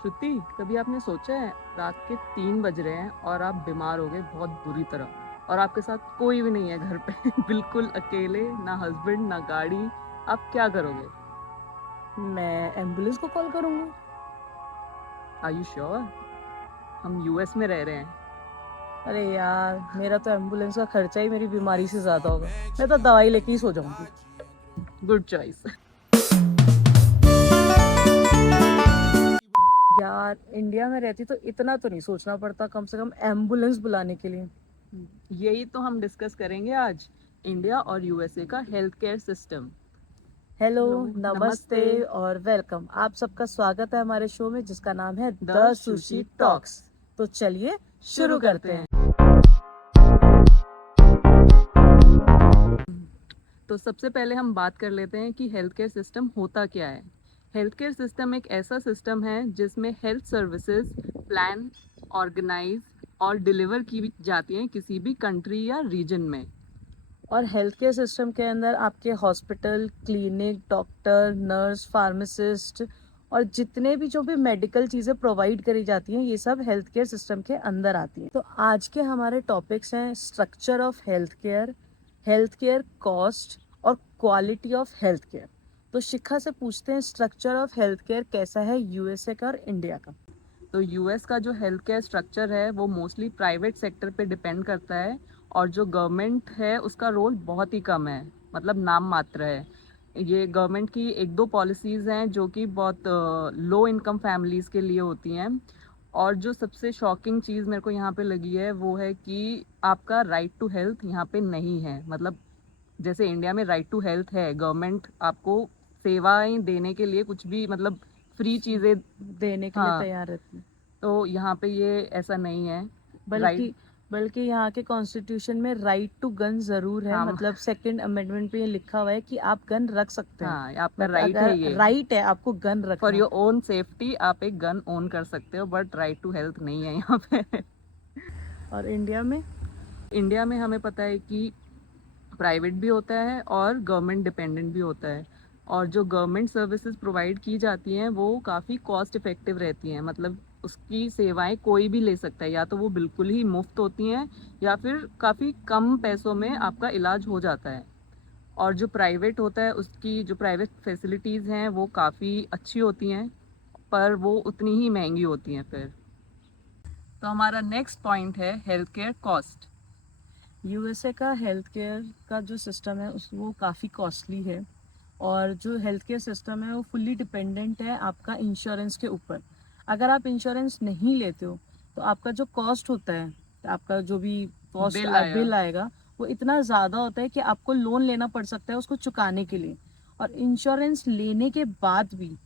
श्रुति, कभी आपने सोचा है रात के 3 बज रहे हैं और आप बीमार हो गए बहुत बुरी तरह और आपके साथ कोई भी नहीं है घर पे बिल्कुल अकेले, ना हस्बैंड ना गाड़ी। आप क्या करोगे? मैं एम्बुलेंस को कॉल करूंगी। Are you sure? हम यूएस में रह रहे हैं। अरे यार, मेरा तो एम्बुलेंस का खर्चा ही मेरी बीमारी से ज्यादा होगा। मैं तो दवाई लेके ही सो जाऊंगी। Good choice. यार, इंडिया में रहती तो इतना तो नहीं सोचना पड़ता, कम से कम एम्बुलेंस बुलाने के लिए। यही तो हम डिस्कस करेंगे आज, इंडिया और यूएसए का health care system. Hello, hello, नमस्ते नमस्ते। और वेलकम। आप सबका स्वागत है हमारे शो में, जिसका नाम है the the sushi sushi talks. Talks. तो चलिए शुरू शुरू करते करते हैं। हैं। तो सबसे पहले हम बात कर लेते हैं कि हेल्थ केयर सिस्टम होता क्या है। हेल्थ केयर सिस्टम एक ऐसा सिस्टम है जिसमें हेल्थ सर्विसेज प्लान, ऑर्गेनाइज और डिलीवर की जाती हैं किसी भी कंट्री या रीजन में। और हेल्थ केयर सिस्टम के अंदर आपके hospital, clinic, doctor, nurse, pharmacist और जितने भी जो भी मेडिकल चीज़ें प्रोवाइड करी जाती हैं, ये सब हेल्थ केयर सिस्टम के अंदर आती हैं। तो आज के हमारे टॉपिक्स हैं structure of health care cost और क्वालिटी ऑफ हेल्थ केयर। तो शिखा से पूछते हैं, स्ट्रक्चर ऑफ हेल्थ केयर कैसा है यूएसए का और इंडिया का? तो यूएस का जो हेल्थ केयर स्ट्रक्चर है वो मोस्टली प्राइवेट सेक्टर पे डिपेंड करता है और जो गवर्नमेंट है उसका रोल बहुत ही कम है, मतलब नाम मात्र है। ये गवर्नमेंट की एक दो पॉलिसीज़ हैं जो कि बहुत लो इनकम फैमिलीज़ के लिए होती हैं। और जो सबसे शॉकिंग चीज़ मेरे को यहाँ पे लगी है वो है कि आपका राइट टू हेल्थ यहाँ पे नहीं है। मतलब जैसे इंडिया में राइट टू हेल्थ है, गवर्नमेंट आपको सेवाएं देने के लिए कुछ भी मतलब फ्री चीज़ें। देने के लिए हाँ, तैयार रहती है। तो यहाँ पे ये ऐसा नहीं है। राइट। बल्कि बल्कि यहाँ के कॉन्स्टिट्यूशन में राइट टू गन जरूर है। हाँ। मतलब सेकंड अमेंडमेंट पे ये लिखा हुआ है कि आप गन रख सकते हैं। हाँ, आपका बट राइट है अगर ये। राइट है आपको गन फॉर रखना। योर ओन सेफ्टी आप एक गन ओन कर सकते हो, बट राइट टू हेल्थ नहीं है यहाँ पे। और इंडिया में? इंडिया में हमें पता है कि प्राइवेट भी होता है और गवर्नमेंट डिपेंडेंट भी होता है। और जो गवर्नमेंट सर्विसेज प्रोवाइड की जाती हैं वो काफ़ी कॉस्ट इफ़ेक्टिव रहती हैं। मतलब उसकी सेवाएं कोई भी ले सकता है, या तो वो बिल्कुल ही मुफ्त होती हैं या फिर काफ़ी कम पैसों में आपका इलाज हो जाता है। और जो प्राइवेट होता है उसकी जो प्राइवेट फैसिलिटीज़ हैं वो काफ़ी अच्छी होती हैं, पर वो उतनी ही महंगी होती हैं फिर। तो हमारा नेक्स्ट पॉइंट है हेल्थ केयर कॉस्ट। यूएसए का हेल्थ केयर का जो सिस्टम है उस वो काफ़ी कॉस्टली है। और जो हेल्थ केयर सिस्टम है वो फुल्ली डिपेंडेंट है आपका इंश्योरेंस के ऊपर। अगर आप इंश्योरेंस नहीं लेते हो तो आपका जो कॉस्ट होता है, आपका जो भी कॉस्ट बिल आया। बिल आएगा, वो इतना ज़्यादा होता है कि आपको लोन लेना पड़ सकता है उसको चुकाने के लिए। और इंश्योरेंस लेने के बाद भी,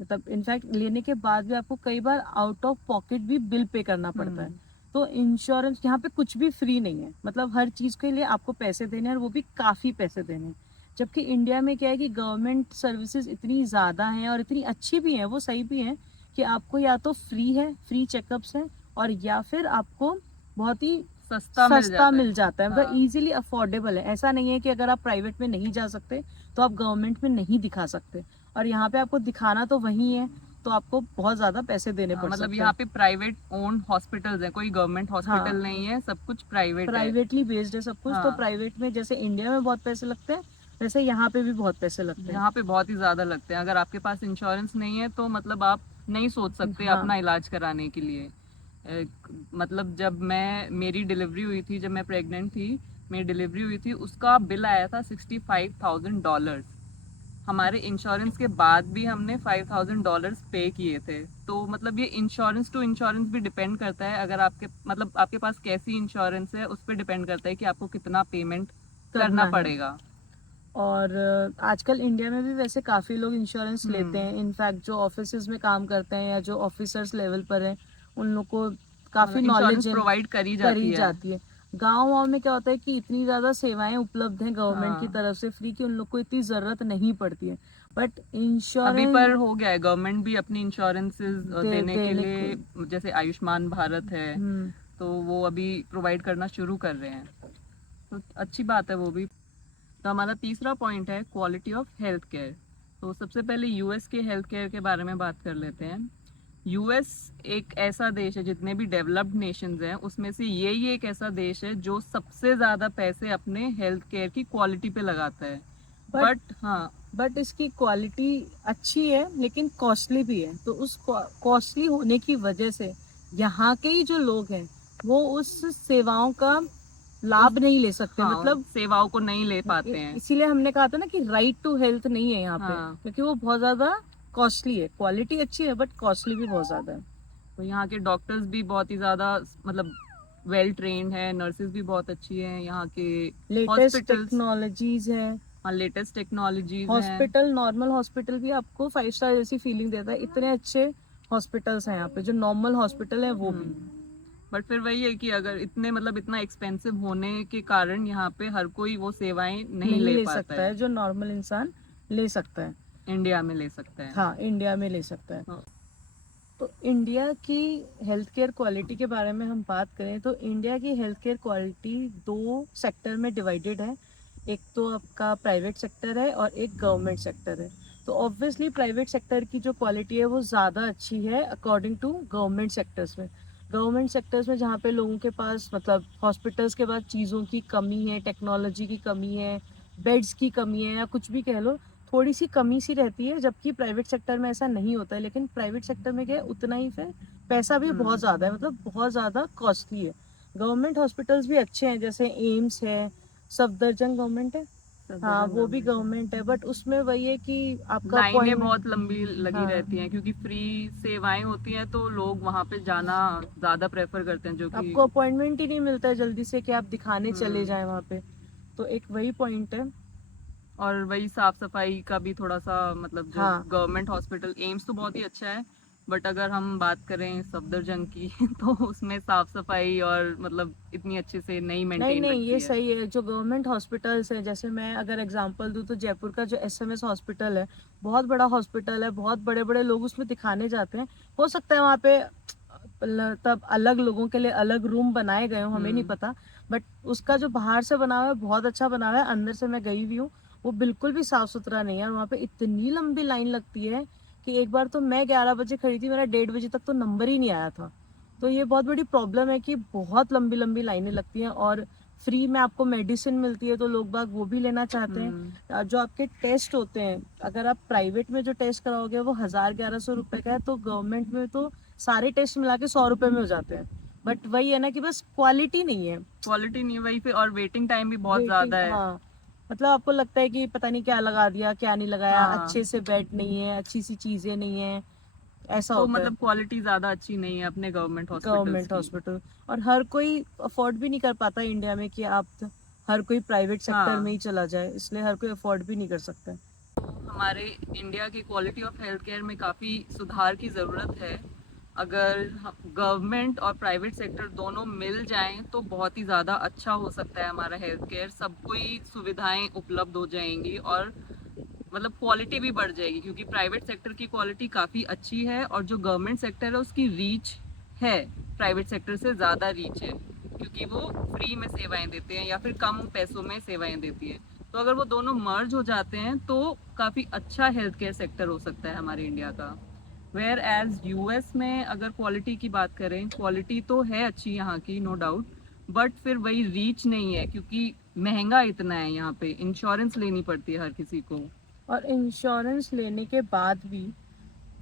मतलब इनफैक्ट लेने के बाद भी आपको कई बार आउट ऑफ पॉकेट भी बिल पे करना पड़ता है। तो इंश्योरेंस यहाँ पे कुछ भी फ्री नहीं है। मतलब हर चीज़ के लिए आपको पैसे देने हैं और वो भी काफ़ी पैसे देने हैं। जबकि इंडिया में क्या है कि गवर्नमेंट सर्विसेज इतनी ज़्यादा हैं और इतनी अच्छी भी हैं, वो सही भी हैं कि आपको या तो फ्री चेकअप्स हैं और या फिर आपको बहुत ही सस्ता मिल जाता है। मतलब हाँ। इजीली अफोर्डेबल है। ऐसा नहीं है कि अगर आप प्राइवेट में नहीं जा सकते तो आप गवर्नमेंट में नहीं दिखा सकते। और यहाँ पे आपको दिखाना तो वही है, तो आपको बहुत ज़्यादा पैसे देने हाँ, पड़ मतलब सकते यहाँ हैं। पे प्राइवेट ओन्ड हॉस्पिटल्स हैं, कोई गवर्नमेंट हॉस्पिटल हाँ, नहीं है, सब कुछ प्राइवेट है। प्राइवेटली बेस्ड है सब कुछ। तो हाँ, प्राइवेट में जैसे इंडिया में बहुत पैसे लगते हैं, वैसे यहाँ पे भी बहुत पैसे लगते हैं। यहाँ पे बहुत ही ज़्यादा लगते हैं। अगर आपके पास इंश्योरेंस नहीं है तो मतलब आप नहीं सोच सकते हाँ। अपना इलाज कराने के लिए। मतलब जब मैं मेरी डिलीवरी हुई थी, जब मैं प्रेग्नेंट थी, मेरी डिलीवरी हुई थी, उसका बिल आया था $65,000। हमारे इंश्योरेंस के बाद भी हमने $5,000 पे किए थे। तो मतलब ये इंश्योरेंस टू इंश्योरेंस भी डिपेंड करता है। अगर आपके मतलब आपके पास कैसी इंश्योरेंस है उस पर डिपेंड करता है कि आपको कितना पेमेंट करना करना है। पड़ेगा। और आजकल इंडिया में भी वैसे काफ़ी लोग इंश्योरेंस लेते हम्म। हैं। इनफैक्ट जो ऑफिसेज में काम करते हैं या जो ऑफिसर्स लेवल पर हैं, उन लोग को काफ़ी मतलब इंश्योरेंस नॉलेज प्रोवाइड करी करी जाती है। जाती है। गाँव में क्या होता है कि इतनी ज़्यादा सेवाएं उपलब्ध हैं गवर्नमेंट की हाँ, तरफ से फ्री, कि उन लोग को इतनी ज़रूरत नहीं पड़ती है। बट अभी इंश्योरेंस पर हो गया है, गवर्नमेंट भी अपनी इंश्योरेंसेस देने के देने को। लिए, जैसे आयुष्मान भारत है, हम्म। तो वो अभी प्रोवाइड करना शुरू कर रहे हैं। तो अच्छी बात है वो भी। तो हमारा तीसरा पॉइंट है क्वालिटी ऑफ हेल्थ केयर। तो सबसे पहले यूएस के हेल्थ केयर के बारे में बात कर लेते हैं। यूएस एक ऐसा देश है, जितने भी डेवलप्ड नेशंस हैं उसमें से यही एक ऐसा देश है जो सबसे ज्यादा पैसे अपने हेल्थ केयर की क्वालिटी पे लगाता है। बट बट हाँ, बट इसकी क्वालिटी अच्छी है लेकिन कॉस्टली भी है, तो उस कॉस्टली होने की वजह से यहाँ के ही जो लोग हैं वो उस सेवाओं का उस लाभ नहीं ले सकते। हाँ मतलब सेवाओं को नहीं ले पाते हैं। इसीलिए हमने कहा था ना कि राइट टू हेल्थ नहीं है यहाँ पे, हाँ, क्योंकि वो बहुत ज्यादा कॉस्टली है। क्वालिटी अच्छी है बट कॉस्टली भी बहुत ज्यादा है। तो यहाँ के डॉक्टर्स भी बहुत ही ज्यादा मतलब वेल ट्रेन्ड है, नर्सेज भी बहुत अच्छी हैं यहाँ के। लेटेस्ट हॉस्पिटल्स, टेक्नोलॉजीज है। हाँ लेटेस्ट टेक्नोलॉजीज हैं। हॉस्पिटल, नॉर्मल हॉस्पिटल भी आपको 5 स्टार जैसी फीलिंग देता है। इतने अच्छे हॉस्पिटल्स हैं यहाँ पे, जो नॉर्मल हॉस्पिटल है वो भी। बट फिर वही है कि अगर इतने मतलब इतना एक्सपेंसिव होने के कारण यहाँ पे हर कोई वो सेवाएं नहीं नहीं ले ले पाता सकता है। है जो नॉर्मल इंसान ले सकता है। इंडिया में ले सकता है। हाँ, इंडिया में ले सकता है। हाँ। तो इंडिया की हेल्थ केयर क्वालिटी के बारे में हम बात करें तो इंडिया की हेल्थ केयर क्वालिटी 2 सेक्टर में डिवाइडेड है। एक तो आपका प्राइवेट सेक्टर है और एक गवर्नमेंट सेक्टर है। तो ऑब्वियसली प्राइवेट सेक्टर की जो क्वालिटी है वो ज़्यादा अच्छी है अकॉर्डिंग टू गवर्नमेंट सेक्टर्स में। गवर्नमेंट सेक्टर्स में जहाँ पे लोगों के पास मतलब हॉस्पिटल्स के बाद चीज़ों की कमी है, टेक्नोलॉजी की कमी है, बेड्स की कमी है, या कुछ भी कह लो, थोड़ी सी कमी सी रहती है, जबकि प्राइवेट सेक्टर में ऐसा नहीं होता है। लेकिन प्राइवेट सेक्टर में क्या है, उतना ही फिर पैसा भी बहुत ज़्यादा है, मतलब बहुत ज़्यादा कॉस्टली है। गवर्नमेंट हॉस्पिटल्स भी अच्छे हैं, जैसे एम्स है, सफदरजंग गवर्नमेंट है, हाँ वो भी गवर्नमेंट है, बट उसमें वही है कि आपका लाइनें अपॉइंटमेंट, बहुत लंबी लगी हाँ रहती हैं क्योंकि फ्री सेवाएं होती हैं तो लोग वहां पे जाना ज्यादा प्रेफर करते हैं, जो कि आपको अपॉइंटमेंट ही नहीं मिलता है जल्दी से कि आप दिखाने चले हम्म, जाएं वहाँ पे। तो एक वही पॉइंट है। और वही साफ सफाई का भी थोड़ा सा मतलब, जो हाँ, गवर्नमेंट हॉस्पिटल एम्स तो बहुत ही अच्छा है, बट अगर हम बात करें सफदरजंग की तो उसमें साफ सफाई और मतलब इतनी अच्छे से नहीं नहीं मेंटेन नहीं, ये रखती है। सही है। जो गवर्नमेंट हॉस्पिटल्स है, जैसे मैं अगर एग्जांपल दूं तो जयपुर का जो एसएमएस हॉस्पिटल है, बहुत बड़ा हॉस्पिटल है, बहुत बड़े बड़े लोग उसमें दिखाने जाते हैं। हो सकता है वहाँ पे तब अलग लोगों के लिए अलग रूम बनाए गए हो, हमें नहीं हम्म। पता। बट उसका जो बाहर से बना हुआ है बहुत अच्छा बना हुआ है, अंदर से मैं गई हुई हूँ, वो बिल्कुल भी साफ सुथरा नहीं है। और वहाँ पे इतनी लंबी लाइन लगती है कि एक बार तो मैं 11 बजे खड़ी थी, मेरा 1:30 बजे तक तो नंबर ही नहीं आया था। तो ये बहुत बड़ी प्रॉब्लम है कि बहुत लंबी लंबी लाइनें लगती हैं। और फ्री में आपको मेडिसिन मिलती है तो लोग बाग वो भी लेना चाहते हैं। हम्म। जो आपके टेस्ट होते हैं, अगर आप प्राइवेट में जो टेस्ट कराओगे वो 1000-1100 रुपए का है, तो गवर्नमेंट में तो सारे टेस्ट मिला के 100 रुपए में हो जाते हैं। बट वही है ना कि बस क्वालिटी नहीं है। क्वालिटी नहीं है वही पे, और वेटिंग टाइम भी बहुत वेटिंग, ज्यादा है। हाँ, मतलब आपको लगता है कि पता नहीं क्या लगा दिया क्या नहीं लगाया, हाँ, अच्छे से बेड नहीं है, अच्छी सी चीजें नहीं है, ऐसा तो होता है। मतलब क्वालिटी ज्यादा अच्छी नहीं है अपने गवर्नमेंट हॉस्पिटल्स गवर्नमेंट की। हॉस्पिटल, और हर कोई अफोर्ड भी नहीं कर पाता इंडिया में कि आप हर कोई प्राइवेट सेक्टर में हाँ, ही चला जाए, इसलिए हर कोई अफोर्ड भी नहीं कर सकता है। हमारे इंडिया की क्वालिटी ऑफ हेल्थ केयर में काफ़ी सुधार की ज़रूरत है। अगर गवर्नमेंट और प्राइवेट सेक्टर दोनों मिल जाएं तो बहुत ही ज़्यादा अच्छा हो सकता है हमारा हेल्थ केयर, सबको ही सुविधाएं उपलब्ध हो जाएंगी और मतलब क्वालिटी भी बढ़ जाएगी, क्योंकि प्राइवेट सेक्टर की क्वालिटी काफ़ी अच्छी है और जो गवर्नमेंट सेक्टर है उसकी रीच है, प्राइवेट सेक्टर से ज़्यादा रीच है, क्योंकि वो फ्री में सेवाएं देते हैं या फिर कम पैसों में सेवाएं देती है। तो अगर वो दोनों मर्ज हो जाते हैं तो काफ़ी अच्छा हेल्थ केयर सेक्टर हो सकता है हमारे इंडिया का। वेयर एज यूएस में अगर क्वालिटी की बात करें, क्वालिटी तो है अच्छी यहाँ की, नो डाउट, बट फिर वही रीच नहीं है क्योंकि महंगा इतना है, यहाँ पे इंश्योरेंस लेनी पड़ती है हर किसी को। और इंश्योरेंस लेने के बाद भी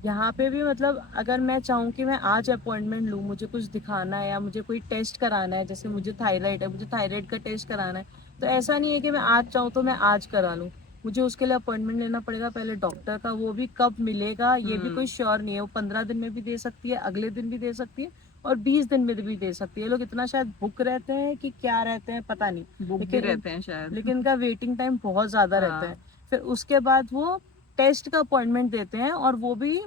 यहाँ पे भी मतलब अगर मैं चाहूँ कि मैं आज अपॉइंटमेंट लूँ, मुझे कुछ दिखाना है या मुझे कोई टेस्ट कराना है, जैसे मुझे थायराइड है, मुझे थायराइड का टेस्ट कराना है, तो ऐसा नहीं है कि मैं आज चाहूँ तो मैं आज करा लूँ। मुझे उसके लिए अपॉइंटमेंट लेना पड़ेगा पहले डॉक्टर का, वो भी कब मिलेगा ये भी कोई हम्म। श्योर नहीं है। वो 15 दिन में भी दे सकती है, अगले दिन भी दे सकती है, और 20 दिन में भी दे सकती है। लोग इतना शायद बुक रहते हैं कि क्या रहते हैं पता नहीं, बुक भी लेकिन रहते हैं शायद। लेकिन इनका वेटिंग टाइम बहुत ज़्यादा रहता है। हाँ। फिर उसके बाद वो टेस्ट का अपॉइंटमेंट देते हैं, और वो भी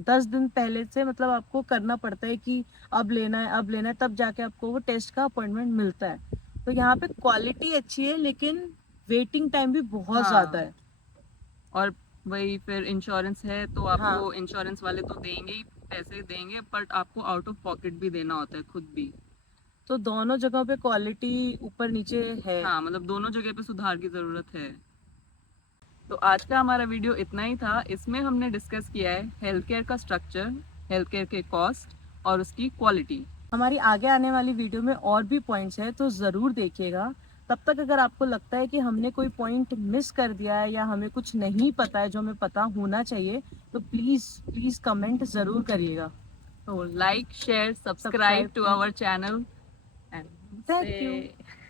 10 दिन पहले से मतलब आपको करना पड़ता है कि अब लेना है अब लेना है, तब जाके आपको वो टेस्ट का अपॉइंटमेंट मिलता है। तो यहाँ पे क्वालिटी अच्छी है लेकिन वेटिंग टाइम भी बहुत ज्यादा हाँ, है। और वही फिर इंश्योरेंस है तो हाँ, आपको इंश्योरेंस वाले तो देंगे ही, पैसे देंगे, बट आपको आउट ऑफ पॉकेट भी देना होता है खुद भी। तो दोनों जगहों पे क्वालिटी ऊपर नीचे है। हाँ, मतलब दोनों जगह पे सुधार की ज़रूरत है। तो आज का हमारा वीडियो इतना ही था। इसमें हमने डिस्कस किया है हेल्थ केयर का स्ट्रक्चर, हेल्थ केयर के कॉस्ट और उसकी क्वालिटी। हमारी आगे आने वाली वीडियो में और भी पॉइंट्स हैं, तो ज़रूर देखिएगा। तब तक अगर आपको लगता है कि हमने कोई पॉइंट मिस कर दिया है या हमें कुछ नहीं पता है जो हमें पता होना चाहिए, तो प्लीज़ प्लीज़ कमेंट ज़रूर करिएगा। So like, share, subscribe subscribe to our channel and thank you. say